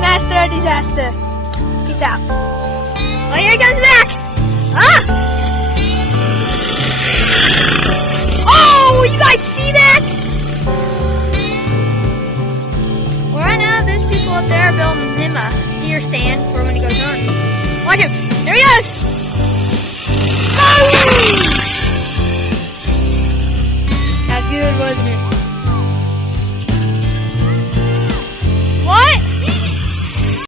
master of disaster. Peace out. Oh, here he comes back! Ah! Oh, you guys see that? Well, right now, there's people up there building him a deer stand for when he goes hunting. Watch him. There he goes! Oh! That's good, wasn't it?